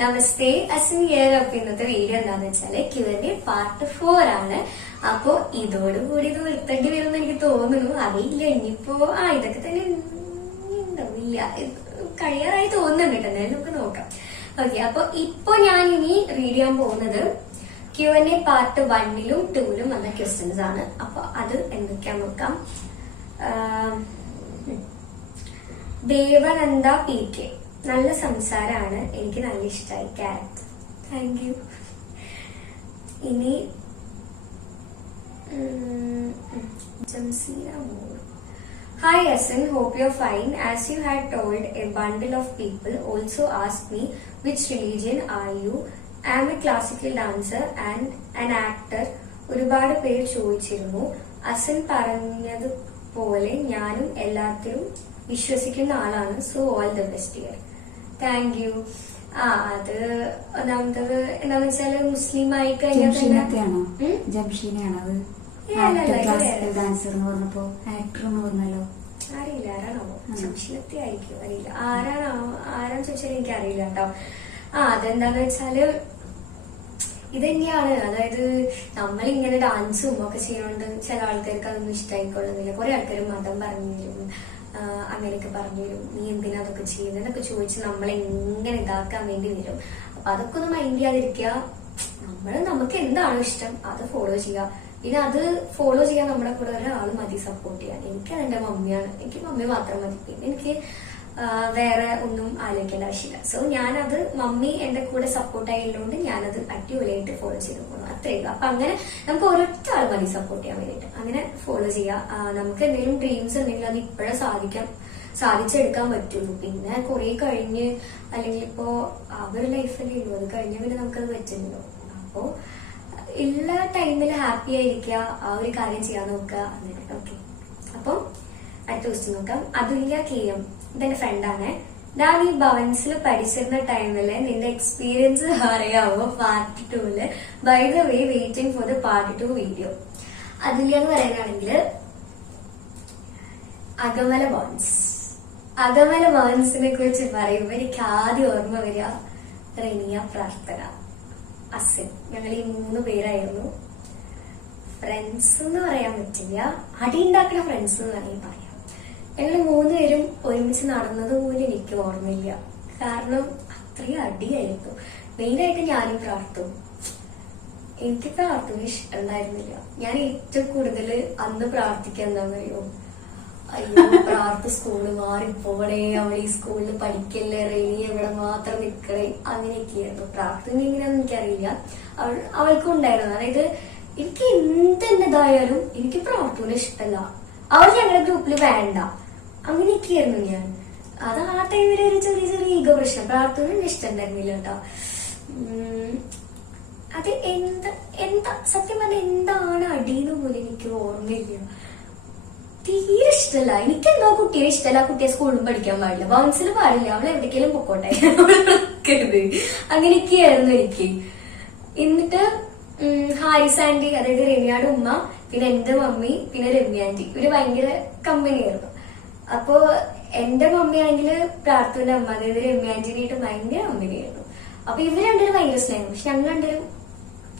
നമസ്തേ Asin here. അപ്പൊ ഇന്നത്തെ video എന്താന്ന് വെച്ചാല് Q&A പാർട്ട് 4 ആണ്. അപ്പൊ ഇതോടുകൂടി ഇത് നിർത്തേണ്ടി വരുമെന്ന് എനിക്ക് തോന്നുന്നു. അറിയില്ല ഇനിയിപ്പോ ഇതൊക്കെ തന്നെ ഉണ്ടാവില്ല, കഴിയാറായി തോന്നുന്നുണ്ട് കേട്ടോ. എന്തായാലും നമുക്ക് നോക്കാം. ഓക്കെ, അപ്പൊ ഇപ്പൊ ഞാൻ ഇനി റീഡ് ചെയ്യാൻ പോകുന്നത് Q&A പാർട്ട് 1ലും 2ലും വന്ന ക്വസ്റ്റ്യൻസ് ആണ്. അപ്പൊ അത് എന്തൊക്കെയാന്ന് നോക്കാം. ദേവനന്ദ PK, നല്ല സംസാരമാണ്, എനിക്ക് നല്ല ഇഷ്ടമായി. Carrot, thank you. ഇനി Jamseena more, hi Asin, hope you're fine. As you had told, a bundle of people also asked me which religion are you. I am a classical dancer and an actor. ഒരുപാട് പേര് ചോദിച്ചിരുന്നു. Asin പറഞ്ഞതുപോലെ ഞാനും എല്ലാത്തിലും വിശ്വസിക്കുന്ന ആളാണ്. So all the best year. Thank you. അത് ഒന്നാമത്തത് എന്താന്ന് വെച്ചാല് മുസ്ലിം ആയി കഴിഞ്ഞാൽ അറിയില്ല ആരാണോ, ജംഷീനത്തെ ആയിരിക്കും, അറിയില്ല ആരാന്ന് ചോദിച്ചാൽ എനിക്ക് അറിയില്ല കേട്ടോ. അതെന്താന്ന് വെച്ചാല് ഇത് തന്നെയാണ്. അതായത് നമ്മളിങ്ങനെ ഡാൻസും ഒക്കെ ചെയ്യുന്നോണ്ട് ചില ആൾക്കാർക്ക് അതൊന്നും ഇഷ്ടമായിക്കൊള്ളുന്നില്ല. കുറെ ആൾക്കാർ മതം പറഞ്ഞു തരും, അങ്ങനെയൊക്കെ പറഞ്ഞു തരും. നീ എന്തിനാ അതൊക്കെ ചെയ്യുന്നതൊക്കെ ചോദിച്ച് നമ്മളെങ്ങനെ ഇതാക്കാൻ വേണ്ടി വരും. അപ്പൊ അതൊക്കെ ഒന്ന് മൈൻഡ് ചെയ്യാതിരിക്കുക. നമുക്ക് എന്താണോ ഇഷ്ടം അത് ഫോളോ ചെയ്യുക. പിന്നെ അത് ഫോളോ ചെയ്യാൻ നമ്മുടെ കൂടെ ഒരാൾ മതി സപ്പോർട്ട് ചെയ്യാൻ. എനിക്ക് അതെന്റെ മമ്മിയാണ്, എനിക്ക് മമ്മി മാത്രം മതി. പിന്നെ എനിക്ക് വേറെ ഒന്നും ആലോചിക്കേണ്ട ആവശ്യമില്ല. സോ ഞാനത് മമ്മി എന്റെ കൂടെ സപ്പോർട്ട് ആയതുകൊണ്ട് ഞാനത് അടിപൊളിയായിട്ട് ഫോളോ ചെയ്ത് പോകുന്നു, അത്രേ ഉള്ളൂ. അപ്പൊ അങ്ങനെ നമുക്ക് ഒരൊറ്റ ആൾ മതി സപ്പോർട്ട് ചെയ്യാൻ വേണ്ടിയിട്ട്. അങ്ങനെ ഫോളോ ചെയ്യുക. നമുക്ക് എന്തെങ്കിലും ഡ്രീംസ് ഉണ്ടെങ്കിൽ അത് ഇപ്പോഴേ സാധിച്ചെടുക്കാൻ പറ്റുള്ളൂ. പിന്നെ കുറെ കഴിഞ്ഞ് അല്ലെങ്കിൽ ഇപ്പോ ഒരു ലൈഫല്ലേ ഉള്ളൂ, അത് കഴിഞ്ഞ പിന്നെ നമുക്കത് പറ്റുന്നല്ലോ. അപ്പോ ഉള്ള ടൈമിൽ ഹാപ്പി ആയിരിക്കുക, ആ ഒരു കാര്യം ചെയ്യാൻ നോക്കുക. അങ്ങനെ ഓക്കെ. അപ്പം അടുത്ത ക്വസ്റ്റ്യൻ നോക്കാം. അതുല്യ KM, ഇതെന്റെ ഫ്രണ്ടാണ്. ഞാൻ ഈ ഭവൻസിൽ പഠിച്ചിരുന്ന ടൈമില് നിന്റെ എക്സ്പീരിയൻസ് അറിയാവോ പാർട്ട് 2ല്? By the way, waiting for the part 2 video. Athulya എന്ന് പറയാനാണെങ്കിൽ അകമല ഭവൻസിനെ കുറിച്ച് പറയുമ്പോൾ എനിക്ക് ആദ്യം ഓർമ്മ വരിക റെനിയ, പ്രാർത്ഥന, അസിൻ. ഞങ്ങൾ ഈ 3 പേരായിരുന്നു ഫ്രണ്ട്സ് എന്ന് പറയാൻ പറ്റില്ല, അടി ഉണ്ടാക്കുന്ന ഫ്രണ്ട്സ് എന്ന് വേണമെങ്കിൽ പറയാം. ഞങ്ങൾ 3 പേരും ഒരുമിച്ച് നടന്നത് പോലും എനിക്ക് ഓർമ്മയില്ല. കാരണം അത്രയും അടിയായിരുന്നു. മെയിനായിട്ട് ഞാനും പ്രാർത്ഥവും. എനിക്ക് പ്രാർത്ഥന ഇഷ്ടമുണ്ടായിരുന്നില്ല. ഞാൻ ഏറ്റവും കൂടുതൽ അന്ന് പ്രാർത്ഥിക്കാൻ എന്താണെന്നറിയോ? അയ്യോ പ്രാർത്ഥ സ്കൂള് മാറിപ്പോണേ, അവൾ ഈ സ്കൂളിൽ പഠിക്കല്ലേ, റെനി ഇവിടെ മാത്രം നിൽക്കണേ, അങ്ങനെയൊക്കെയായിരുന്നു. പ്രാർത്ഥന എങ്ങനെയാണെന്ന് എനിക്കറിയില്ല, അവൾക്കും ഉണ്ടായിരുന്നു. അതായത് എനിക്ക് എന്തെന്നതായാലും എനിക്ക് പ്രാർത്ഥന ഇഷ്ടമല്ല, അവൾ ഞങ്ങളുടെ ഗ്രൂപ്പിൽ വേണ്ട, അങ്ങനെയൊക്കെയായിരുന്നു ഞാൻ. അത് ആ ടൈമിൽ ഒരു ചെറിയ ഈഗോ പ്രശ്നം. പ്രാർത്ഥന ഇഷ്ടമുണ്ടായിരുന്നില്ല കേട്ടോ. അത് എന്താ സത്യം പറഞ്ഞാൽ എന്താണ് അടിയെന്ന് പോലും എനിക്ക് ഓർമ്മയില്ല. തീരെ ഇഷ്ടമല്ല. എനിക്കെന്തോ കുട്ടിയെ ഇഷ്ടമല്ല. കുട്ടിയെ സ്കൂളിലും പഠിക്കാൻ പാടില്ല, ബൗൺസിൽ പാടില്ല, അവൾ എവിടേക്കെങ്കിലും പൊക്കോട്ടെ, അങ്ങനെയൊക്കെയായിരുന്നു എനിക്ക്. എന്നിട്ട് ഹാരിസ് ആന്റി, അതായത് രമ്യയുടെ ഉമ്മ, പിന്നെ എന്റെ മമ്മി, പിന്നെ രമ്യ ആന്റി, ഇവര് ഭയങ്കര കമ്പനിയായിരുന്നു. അപ്പോ എന്റെ മമ്മിയാണെങ്കിൽ പ്രാർത്ഥന അമ്മ, അതായത് രമ്യ ആന്റിനായിട്ട് ഭയങ്കര കമ്പനിയായിരുന്നു. അപ്പൊ ഇവര് രണ്ടുപേരും ഭയങ്കര സ്നേഹം. പക്ഷെ ഞങ്ങൾ രണ്ടുപേരും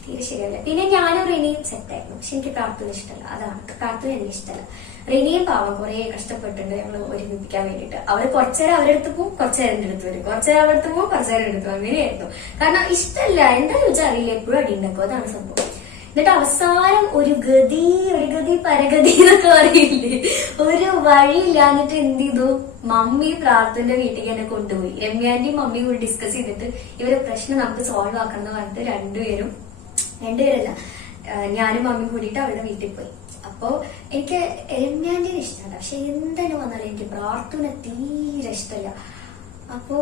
തീരെ ശരിയല്ല. പിന്നെ ഞാനും റെനിയും സെറ്റായിരുന്നു. പക്ഷെ എനിക്ക് പ്രാർത്ഥന ഇഷ്ടമല്ല, അതാണ് പ്രാർത്ഥന എനിക്ക് ഇഷ്ടമല്ല. റെനിയും പാവം കുറെ കഷ്ടപ്പെട്ടിട്ടുണ്ട് ഞങ്ങൾ ഒരുമിപ്പിക്കാൻ വേണ്ടിയിട്ട്. അവര് കുറച്ചേരം അവരെടുത്ത് പോകും, കുറച്ചേരം എന്റെ അടുത്ത് വരും, കുറച്ചേരം അവരുടെ അടുത്ത് പോകും, കുറച്ചേരം എടുത്തു പോകും, അങ്ങനെയായിരുന്നു. കാരണം ഇഷ്ടമല്ല, എന്താ ചോദിച്ചാൽ അറിയില്ല, എപ്പോഴും അടി ഉണ്ടാക്കും, അതാണ് സംഭവം. എന്നിട്ട് അവസാനം ഒരു ഗതി പരഗതി എന്നൊക്കെ പറയില്ലേ, ഒരു വഴിയില്ലാന്നിട്ട് എന്ത് ചെയ്തു, മമ്മി പ്രാർത്ഥനയുടെ വീട്ടിലേക്ക് എന്നെ കൊണ്ടുപോയി. രമ്യാന്റെയും മമ്മിയും കൂടി ഡിസ്കസ് ചെയ്തിട്ട് ഇവരെ പ്രശ്നം നമുക്ക് സോൾവ് ആക്കണം എന്ന് പറഞ്ഞിട്ട് രണ്ടുപേരല്ല ഞാനും മമ്മിയും കൂടിയിട്ട് അവരുടെ വീട്ടിൽ പോയി. അപ്പോ എനിക്ക് രമ്യാന്റെയും ഇഷ്ടമല്ല, പക്ഷെ എന്തെങ്കിലും വന്നാലും എനിക്ക് പ്രാർത്ഥന തീരെ ഇഷ്ടമല്ല. അപ്പോ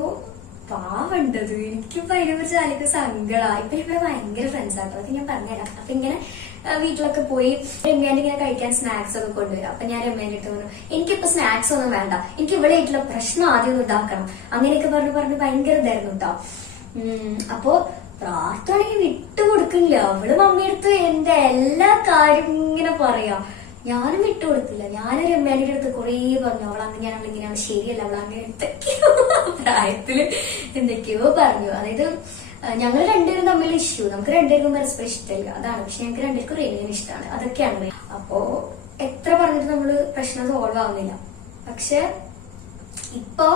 പാവണ്ടത് എനിക്കിപ്പോ അതിനെ കുറിച്ച് ആലോചിക്ക് സങ്കടമായി. ഇപ്പൊ ഇവിടെ ഭയങ്കര ഫ്രണ്ട്സ് ആട്ടോ, അത് ഞാൻ പറഞ്ഞുതരാം. അപ്പൊ ഇങ്ങനെ വീട്ടിലൊക്കെ പോയി രമ്യാന്റെ ഇങ്ങനെ കഴിക്കാൻ സ്നാക്സ് ഒക്കെ കൊണ്ടുവരും. അപ്പൊ ഞാൻ രമ്യാന്റെ അടുത്ത് പറഞ്ഞു, എനിക്കിപ്പോ സ്നാക്സ് ഒന്നും വേണ്ട, എനിക്ക് ഇവിടെ വീട്ടിലെ പ്രശ്നം ആദ്യം ഒന്ന് ഇതാക്കണം, അങ്ങനെയൊക്കെ പറഞ്ഞ് ഭയങ്കര ഇതായിരുന്നു കേട്ടോ. അപ്പോ പ്രാർത്ഥനയ്ക്ക് വിട്ടുകൊടുക്കില്ല. അവള് മമ്മിയെടുത്ത് എന്റെ എല്ലാ കാര്യം ഇങ്ങനെ പറയാ. ഞാനും വിട്ടുകൊടുത്തില്ല. ഞാൻ രമ്യാനിയുടെ അടുത്ത് കുറേ പറഞ്ഞു, അവൾ അങ്ങനെയാണ് അവളിങ്ങനെയാണ്, ശരിയല്ല, അവൾ അങ്ങനെ എന്തൊക്കെയോ പ്രായത്തില് എന്തൊക്കെയോ പറഞ്ഞു. അതായത് ഞങ്ങൾ രണ്ടുപേരും തമ്മിൽ ഇഷ്യൂ, നമുക്ക് രണ്ടുപേർക്കും പരസ്പരം ഇഷ്ടമില്ല, അതാണ്. പക്ഷെ ഞങ്ങൾക്ക് രണ്ടുപേർക്കും റെനിയനെ ഇഷ്ടമാണ്, അതൊക്കെയാണ്. അപ്പോ എത്ര പറഞ്ഞിട്ട് നമ്മള് പ്രശ്നം സോൾവ് ആവുന്നില്ല. പക്ഷെ ഇപ്പൊ